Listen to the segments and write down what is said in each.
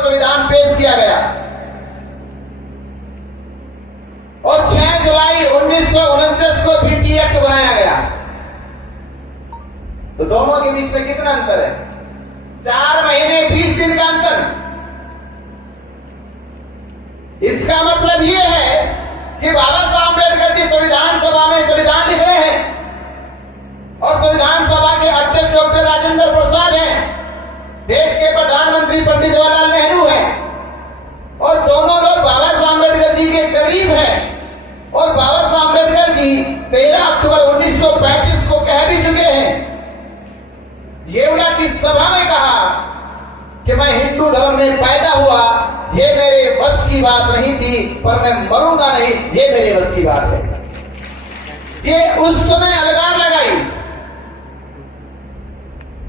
संविधान पेश किया गया और 6 जुलाई 1949 को बीटी एक्ट बनाया गया। तो दोनों के बीच में कितना अंतर है? 4 महीने 20 दिन का अंतर। इसका मतलब यह है कि बाबा साहब अम्बेडकर जी संविधान सभा में संविधान लिख रहे हैं और संविधान सभा के अध्यक्ष डॉक्टर राजेंद्र प्रसाद हैं, देश के प्रधानमंत्री पंडित जवाहरलाल नेहरू हैं और दोनों लोग बाबा साहब अम्बेडकर जी के करीब हैं और बाबा साहब अम्बेडकर जी 13 अक्टूबर 1935 को कह भी चुके हैं, येवला की सभा में कहा कि मैं हिंदू धर्म में पैदा हुआ, ये मेरे बस की बात नहीं थी, पर मैं मरूंगा नहीं, ये मेरे बस की बात है। ये उस समय अलगार लगाई,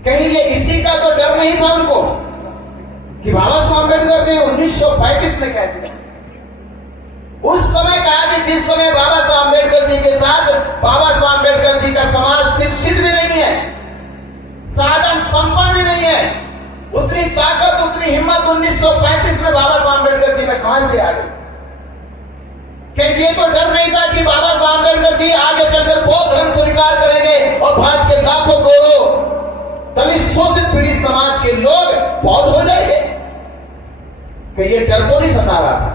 कहीं ये इसी का तो डर नहीं था उनको कि बाबा साहब अम्बेडकर ने 1935 में कह दिया। उस समय कहा कि जिस समय बाबा साहब अम्बेडकर जी के साथ बाबा साहब अम्बेडकर जी का समाज शिक्षित भी नहीं है, साधन संपन्न भी नहीं है, उतनी ताकत उतनी हिम्मत 1935 में बाबा साहब अम्बेडकर जी में कहां से आ गई? कि ये तो डर नहीं था कि बाबा साहब अम्बेडकर जी आगे चलकर बौद्ध धर्म स्वीकार करेंगे और भारत के लाखों करोड़ों दलित शोषित पीड़ित समाज के लोग बौद्ध हो जाएंगे, कि ये डर तो नहीं सता रहा था।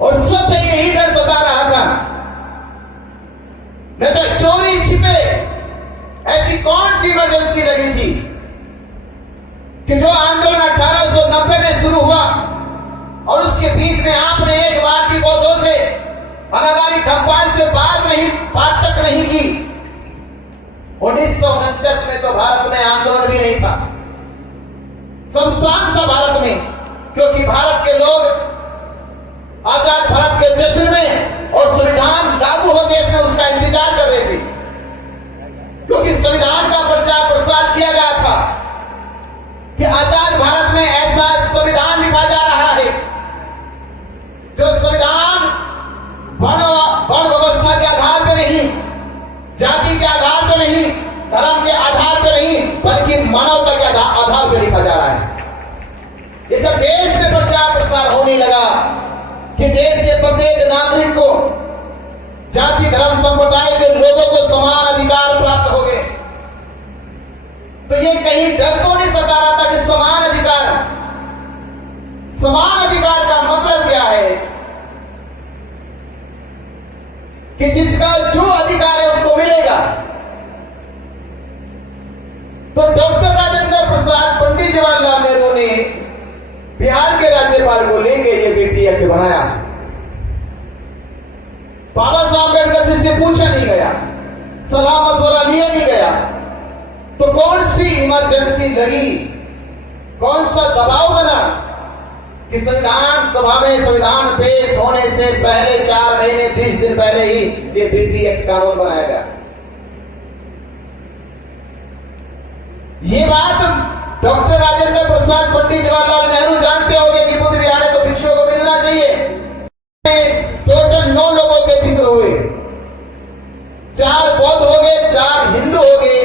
और सबसे यही डर सता रहा था, नहीं तो चोरी छिपे ऐसी कौन सी इमरजेंसी लगी थी कि जो आंदोलन 1890 में शुरू हुआ और उसके बीच में आपने एक बार की बौद्धों से अनागारी थप्पड़ से बात तक नहीं की। 1949 में तो भारत में आंदोलन भी नहीं था, शमशान था भारत में, क्योंकि भारत के लोग आजाद भारत के जश्न में और संविधान लागू हो देश में उसका इंतजार कर रहे थे, क्योंकि संविधान का प्रचार प्रसार किया गया था कि आजाद भारत में ऐसा संविधान लिखा जा रहा है जो संविधान वर्ण व्यवस्था के आधार पर नहीं, जाति के आधार पर नहीं, धर्म के आधार पर नहीं, बल्कि मानवता के आधार पर लिखा जा रहा है। ये जब देश में प्रचार प्रसार होने लगा कि देश के प्रत्येक नागरिक को, जाति धर्म संप्रदाय के लोगों को समान अधिकार प्राप्त हो गए, तो ये कहीं डर तो नहीं सता रहा था कि समान अधिकार का मतलब क्या है? कि जिसका जो अधिकार है उसको मिलेगा। तो डॉक्टर राजेंद्र प्रसाद, पंडित जवाहरलाल नेहरू ने बिहार के राज्यपाल को लेके ये बीटी एक्ट बनाया। बाबा साहब अम्बेडकर जी से पूछा नहीं गया, सलाह मशवरा लिया नहीं गया, तो कौन सी इमरजेंसी लगी, कौन सा दबाव बना कि संविधान सभा में संविधान पेश होने से पहले 4 महीने 20 दिन पहले ही ये बीटी एक्ट कानून बनाया गया। ये बात डॉक्टर राजेंद्र प्रसाद, पंडित जवाहरलाल नेहरू जानते होंगे कि बुद्ध विहार है तो भिक्षुओं को मिलना चाहिए। टोटल 9 लोगों के जिक्र हुए, 4 बौद्ध हो गए, 4 हिंदू हो गए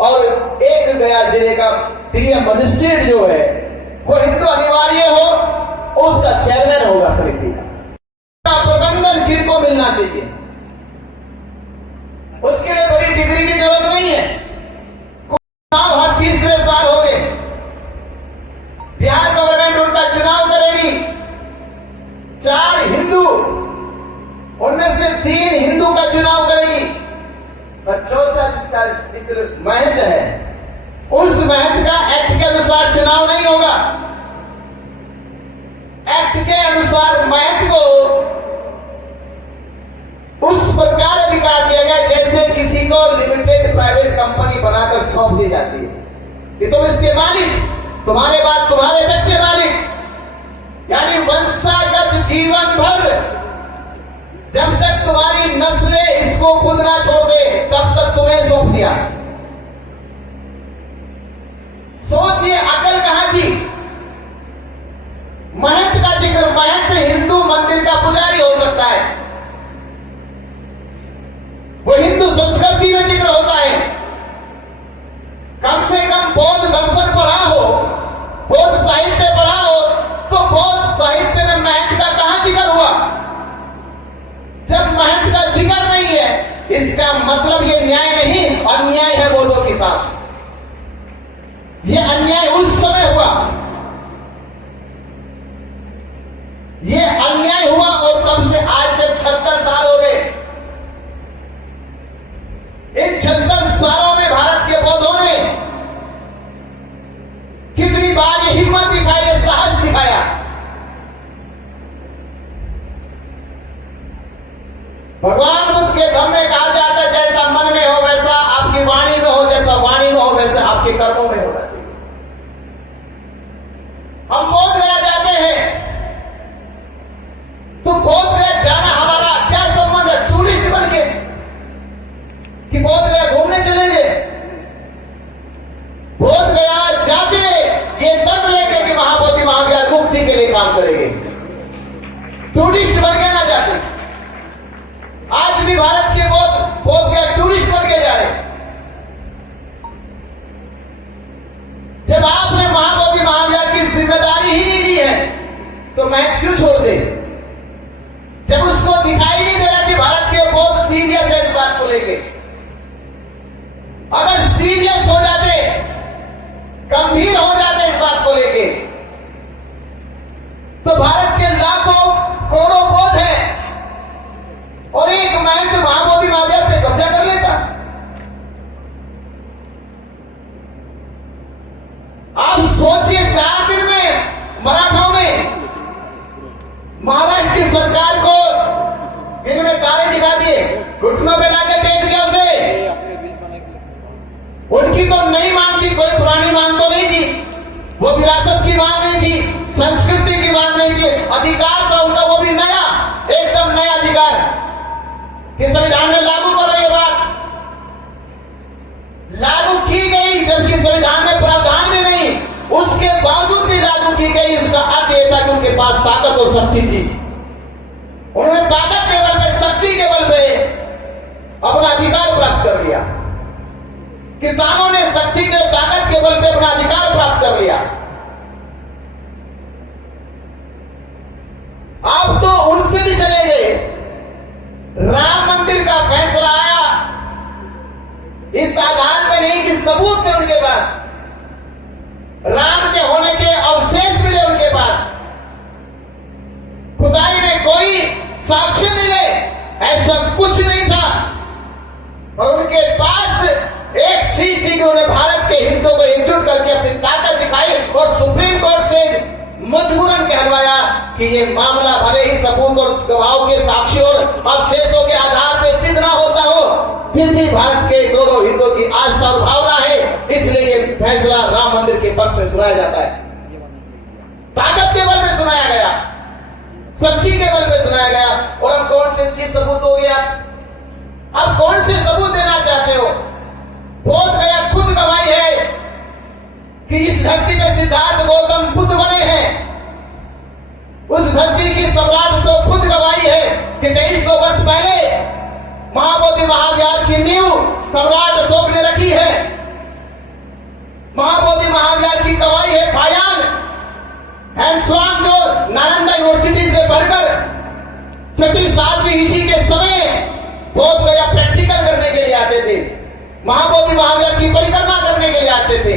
और एक गया जिले का प्रिय मजिस्ट्रेट जो है वो हिंदू अनिवार्य हो, उसका चेयरमैन होगा समिति का। प्रबंधन किन को मिलना चाहिए, उसके लिए बड़ी डिग्री की जरूरत नहीं है। चुनाव हर 3रे साल हो गए, बिहार गवर्नमेंट उनका चुनाव करेगी। 4 हिंदू, उनमें से 3 हिंदू का चुनाव करेगी, और चौथा जिसका जिक्र महंत है, उस महंत का एक्ट के अनुसार चुनाव नहीं होगा। एक्ट के अनुसार महंत को उस प्रकार अधिकार दिया गया जैसे किसी को लिमिटेड प्राइवेट कंपनी बनाकर सौंप दी जाती है कि तुम इसके मालिक, तुम्हारे बाद तुम्हारे बच्चे मालिक, यानी वंशागत जीवन भर जब तक तुम्हारी नस्लें इसको खुद ना छोड़ दे तब तक तुम्हें सौंप दिया। सोचिए अकल कहां थी। महंत का जिक्र, महंत हिंदू मंदिर का पुजारी हो सकता है, वो हिंदू संस्कृति में जिक्र होता है, कम से कम बौद्ध दर्शन पढ़ा हो इसका मतलब ये न्याय नहीं, अन्याय है बौद्धों के साथ। ये अन्याय उस समय हुआ, ये अन्याय हुआ और तब से आज तक 76 साल हो गए। इन 76 सालों में भारत के बौद्धों ने कितनी बार ये हिम्मत दिखाई, ये साहस दिखाया। भगवान बुद्ध के धम्म में कहा जाता है, जैसा मन में हो वैसा आपकी वाणी में हो, जैसा वाणी में हो वैसा आपके कर्मों में होना चाहिए। हम बोध गया जाते हैं तो बोध गया जाना हमारा क्या संबंध है? टूरिस्ट बन के कि बोध गया घूमने चलेंगे? बोध गया जाते ये तब लेके कि महाबोधि महाविहार मुक्ति के लिए काम करेंगे, टूरिस्ट बन के ना जाते। आज भी भारत के बोध गया टूरिस्ट बन के जा रहे। जब आपने महाबोधि महाविहार की जिम्मेदारी ही नहीं ली है तो मैं क्यों छोड़ दे? जब उसको दिखाई नहीं दे रहा कि भारत के बहुत सीरियस है इस बात को लेके, अगर सीरियस हो जाते, गंभीर हो जाते इस बात को लेके, तो भारत के लाखों करोड़ों बौद्ध हैं और एक महंत महाबोधि महाविहार पे कब्जा कर लेता। आप सोचिए 4 दिन में मराठाओं ने महाराष्ट्र की सरकार को दिन में तारे दिखा दिए, घुटनों पे लाके टेक दिया उसे। उनकी तो नई मांग थी, कोई पुरानी मांग तो नहीं थी, वो विरासत की मांग नहीं थी, संस्कृति की मांग नहीं थी, अधिकार था उनका, वो भी नया, एकदम नया अधिकार कि संविधान में लागू करो। ये बात लागू की गई जबकि संविधान में प्रावधान भी नहीं, उसके बावजूद भी लागू की गई। इसका अर्थ यह था कि उनके पास ताकत और शक्ति थी। उन्होंने ताकत के बल पे, शक्ति के बल पे अपना अधिकार प्राप्त कर लिया। किसानों ने शक्ति के और ताकत के बल पे अपना अधिकार प्राप्त कर लिया। आप तो उनसे भी चले गए। राम मंदिर का फैसला आया इस आधार पे नहीं कि सबूत थे उनके पास, राम के होने के अवशेष मिले उनके पास, खुदाई में कोई साक्ष्य मिले, ऐसा कुछ नहीं था। और उनके पास एक चीज थी कि उन्होंने भारत के हिंदुओं को एकजुट करके अपनी ताकत दिखाई और सुप्रीम कोर्ट से मजबूरन कहलवाया कि ये मामला भले ही सबूत और गवाहों के साक्ष्य और अवशेषों के आधार पर सिद्ध ना होता हो, फिर भी भारत के करोड़ों हिंदुओं की आस्था और भावना है, इसलिए ये फैसला राम मंदिर के पक्ष में सुनाया जाता है। ताकत के बल पे सुनाया गया, शक्ति के बल पे सुनाया गया। और हम कौन सी चीज सबूत हो गया? अब कौन से सबूत देना चाहते हो? बोध गया खुद गवाही है कि इस धरती में सिद्धार्थ गौतम बुद्ध बने हैं। उस धरती की सम्राट तो खुद गवाही है कि 2300 वर्ष पहले महाबोधि महाविहार की नींव सम्राट अशोक ने रखी है। महाबोधि महाविहार की गवाही है फायान हैंडस्वाम, जो नालंदा यूनिवर्सिटी से पढ़कर 6वीं 7वीं ईस्वी के समय बोध गया प्रैक्टिकल करने के लिए आते थे, महाबोधि महाविहार की परिक्रमा करने के लिए आते थे।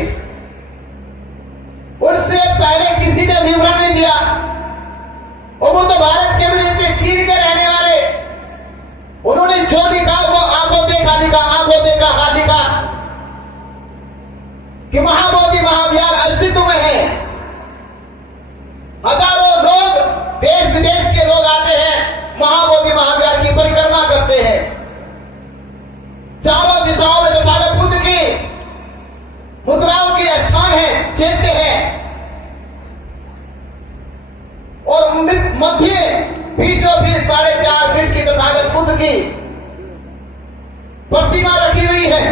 उनसे पहले किसी ने विवरण नहीं दिया, और वो तो भारत के भी नहीं थे, चीन के रहने वाले। उन्होंने जो लिखा वो आंखों देखा लिखा, आंखों देखा हाथ लिखा कि महाबोधि महाविहार अस्तित्व में है। हजारों लोग, देश विदेश के लोग आते हैं, महाबोधि महाविहार की परिक्रमा करते हैं। चारों दिशाओं में तथागत बुद्ध की मुद्राओं के स्थान है, चैत्य है, और मध्य बीचों बीच 4.5 फीट की तथागत बुद्ध की प्रतिमा रखी हुई है।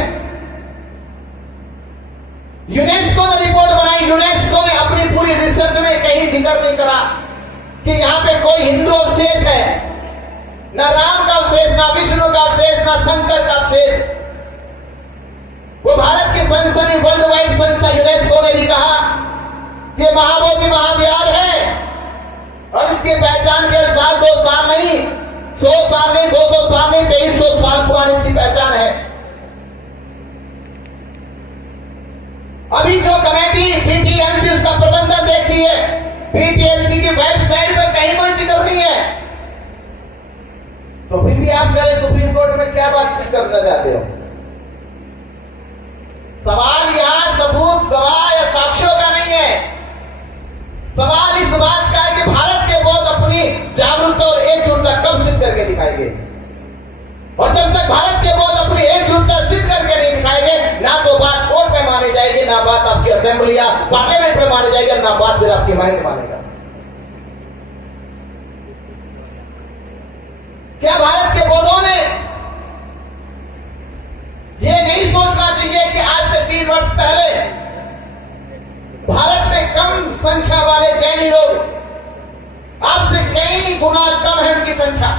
यूनेस्को ने रिपोर्ट बनाई, यूनेस्को ने अपनी पूरी रिसर्च में कहीं जिक्र नहीं करा कि यहाँ पे कोई हिंदू अवशेष है, न राम का अवशेष, न विष्णु का अवशेष, न शंकर का अवशेष। वो भारत की संस्था ने, वर्ल्ड वाइड संस्था यूनेस्को ने भी कहा कि महाबोधि महाविहार है और इसकी पहचान केवल 1 साल 2 साल नहीं, 100 साल नहीं, 200 साल नहीं, 2300 साल पुरानी इसकी पीटीएमसी की वेबसाइट पर कहीं कोई जिक्र नहीं है। तो फिर भी आप करें सुप्रीम कोर्ट में क्या बातचीत करना चाहते हो? सवाल यहां सबूत, गवाह या साक्ष्यों का नहीं है। सवाल इस बात का है कि भारत के बोध अपनी जागरूकता और एकजुटता कब सिद्ध करके दिखाएंगे। और जब तक भारत के बोध अपनी एकजुटता सिद्ध करके नहीं दिखाएंगे, ना तो बात कोर्ट में मानी जाएगी, ना बात आपकी असेंबली या पार्लियामेंट में मानी जाएगी, ना बात फिर आपकी माइंड मानेगा। क्या भारत के बोधों ने यह नहीं सोचना चाहिए कि आज से 3 वर्ष पहले भारत में कम संख्या वाले जैनी लोग आज से कई गुना कम है उनकी संख्या।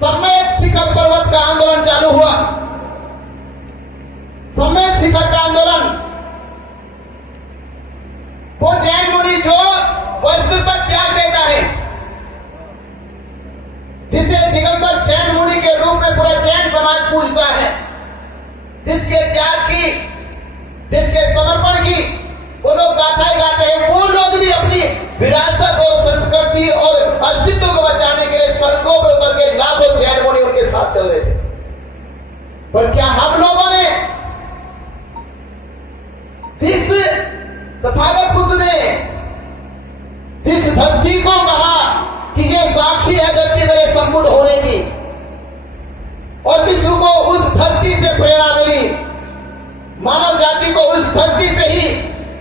सम्मेद शिखर पर्वत का आंदोलन चालू हुआ। सम्मेद शिखर का आंदोलन वो जैन मुनि जो वस्त्रता त्याग देता है, जिसे दिगंबर जैन मुनि के रूप में पूरा जैन समाज पूजता है, जिसके त्याग की, जिसके समर्पण की वो लोग गाथाएं गाते हैं, वो लोग भी अपनी विरासत और संस्कृति और अस्तित्व को बचाने के लिए सड़कों पर उतर के लाखों जैन मुनि उनके साथ चल रहे थे। पर क्या हम लोगों ने जिस तथागत बुद्ध ने जिस धरती को कहा कि ये साक्षी है धरती मेरे संबुद्ध होने की, और विश्व को उस धरती से प्रेरणा मिली, मानव जाति को उस धरती से ही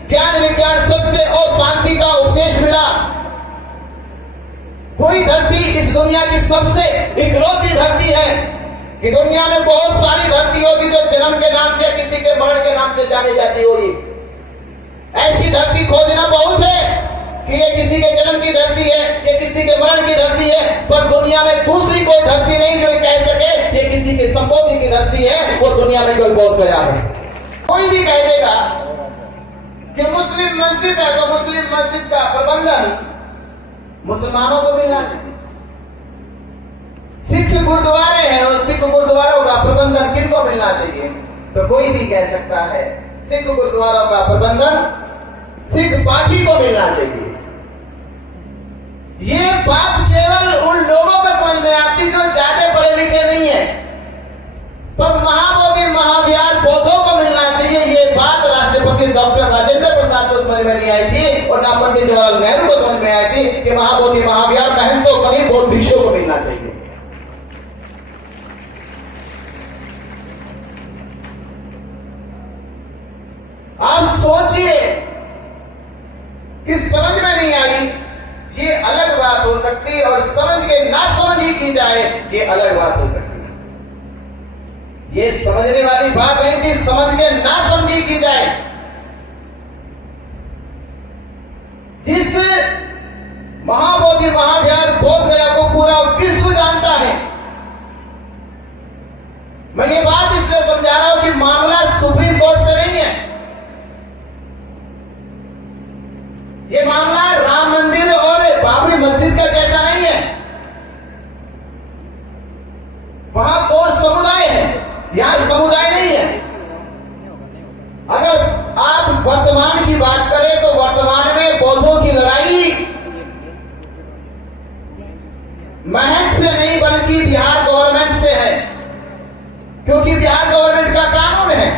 ज्ञान विज्ञान सत्य और शांति का उपदेश मिला, कोई धरती इस दुनिया की सबसे इकलौती धरती है कि दुनिया में बहुत सारी धरती होगी जो जन्म के नाम से, किसी के मरण के नाम से जानी जाती होगी। ऐसी धरती खोजना बहुत है कि ये किसी के जन्म की धरती है, ये किसी के मरण की धरती है, पर दुनिया में दूसरी कोई धरती नहीं जो कह सके ये किसी के संबोधि की धरती है, वो दुनिया में कोई बहुत गया है। कोई भी कह देगा कि मुस्लिम मस्जिद है तो मुस्लिम मस्जिद का प्रबंधन मुसलमानों को मिलना चाहिए। सिख गुरुद्वारे हैं और सिख गुरुद्वारों का प्रबंधन किनको मिलना चाहिए? तो कोई भी कह सकता है सिख गुरुद्वारों का प्रबंधन सिख पाठी को मिलना चाहिए। ये बात केवल उन लोगों को समझ में आती जो ज्यादा पढ़े लिखे नहीं है, पर महाबोधि महाविहार बौद्धों को मिलना चाहिए। ये बात राष्ट्रपति डॉक्टर राजेंद्र प्रसाद को समझ में नहीं आई थी और ना पंडित जवाहरलाल नेहरू को समझ में आई थी कि महाबोधि महाविहार महंतों कभी बौद्ध भिक्षुओं को मिलना चाहिए। आप सोचिए कि समझ में नहीं आई ये अलग बात हो सकती है, और समझ के ना समझ ही की जाए ये अलग बात हो सकती है। ये समझने वाली बात नहीं थी, समझ के ना समझी की जाए। जिस महाबोधि महाविहार बोध गया को पूरा विश्व जानता है। मैं ये बात इसलिए समझा रहा हूं कि मामला सुप्रीम कोर्ट से नहीं है, ये मामला राम मंदिर और बाबरी मस्जिद का जैसा नहीं है। वहां दो समुदाय है, यहां समुदाय नहीं है। अगर आप वर्तमान की बात करें तो वर्तमान में बौद्धों की लड़ाई महंत से नहीं बल्कि बिहार गवर्नमेंट से है, क्योंकि बिहार गवर्नमेंट का कानून है